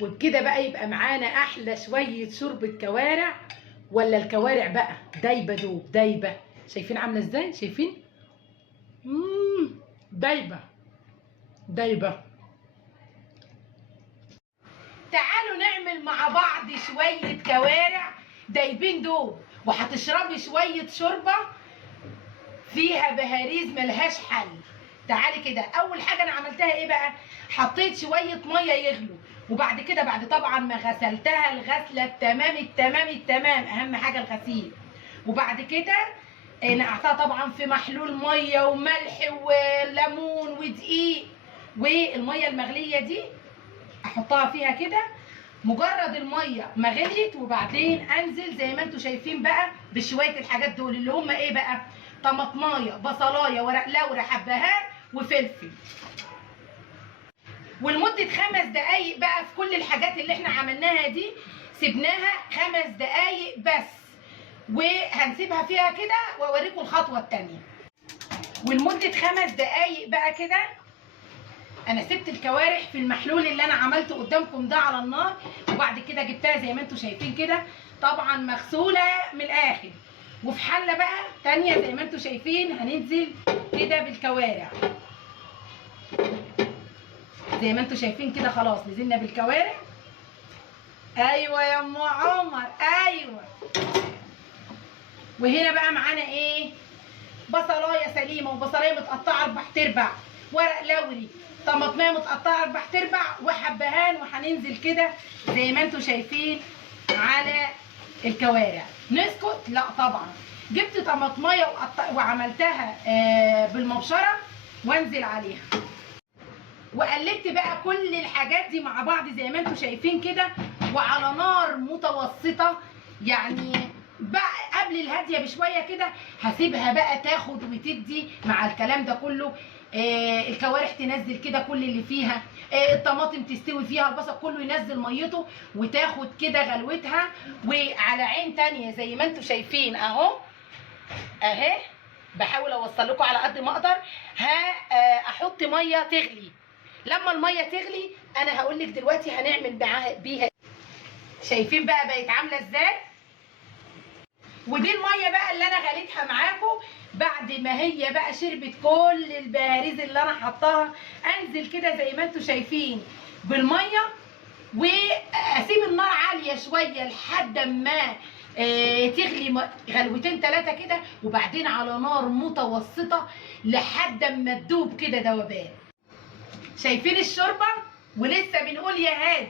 وبكده بقى يبقى معانا احلى شويه شوربه كوارع. ولا الكوارع بقى دايبه دوب دايبه، شايفين عامله ازاي؟ شايفين؟ دايبه دايبه. تعالوا نعمل مع بعض شويه كوارع دايبين دوب، وهتشربي شويه شوربه فيها بهاريز ملهاش حل. تعالي كده، اول حاجه انا عملتها ايه بقى؟ حطيت شويه ميه يغلوا، وبعد كده بعد طبعا ما غسلتها الغسله التمام التمام التمام، اهم حاجه الغسيل. وبعد كده نقعتها طبعا في محلول ميه وملح وليمون ودقيق، والميه المغليه دي احطها فيها كده. مجرد الميه ما غليت وبعدين انزل زي ما انتم شايفين بقى بشويه الحاجات دول اللي هم ايه بقى؟ طماطمايه، بصلايه، ورق لورا، حبهان، وفلفل. ولمده 5 دقايق بقى في كل الحاجات اللي احنا عملناها دي، سيبناها 5 دقايق بس، وهنسيبها فيها كده واوريكم الخطوه الثانيه. ولمده 5 دقايق بقى كده انا سبت الكوارع في المحلول اللي انا عملته قدامكم ده على النار، وبعد كده جبتها زي ما انتم شايفين كده طبعا مغسوله من الاخر. وفي حله بقى تانيه زي ما انتم شايفين هننزل كده بالكوارع زي ما انتم شايفين كده. خلاص نزلنا بالكوارع. ايوه يا ام عمر، ايوه. وهنا بقى معانا ايه؟ بصلايه سليمه، وبصلايه متقطعه 4/4، ورق لوري، طماطميه متقطعه 4/4، وحبهان. وهننزل كده زي ما انتم شايفين على الكوارع. نسكت؟ لا طبعا. جبت طماطميه وعملتها بالمبشره وانزل عليها، وقلبت بقى كل الحاجات دي مع بعض زي ما انتم شايفين كده، وعلى نار متوسطه. يعني بقى قبل الهاديه بشويه كده هسيبها بقى تاخد وتدي مع الكلام ده كله. الكوارع تنزل كده كل اللي فيها، الطماطم تستوي فيها، البصل كله ينزل ميته وتاخد كده غلوتها. وعلى عين تانية زي ما انتم شايفين اهو، اهي بحاول اوصل لكم على قد ما اقدر. احط ميه تغلي. لما الميه تغلي انا هقول لك دلوقتي هنعمل معاها بيها. شايفين بقى بقت عامله ازاي؟ ودي الميه بقى اللي انا غليتها معاكم بعد ما هي بقى شربت كل البهاريز اللي انا حطاها. انزل كده زي ما انتم شايفين بالميه، واسيب النار عاليه شويه لحد ما تغلي غلوتين 3 كده، وبعدين على نار متوسطه لحد ما تدوب كده ذوبان. شايفين الشوربه؟ ولسه بنقول يا هادي.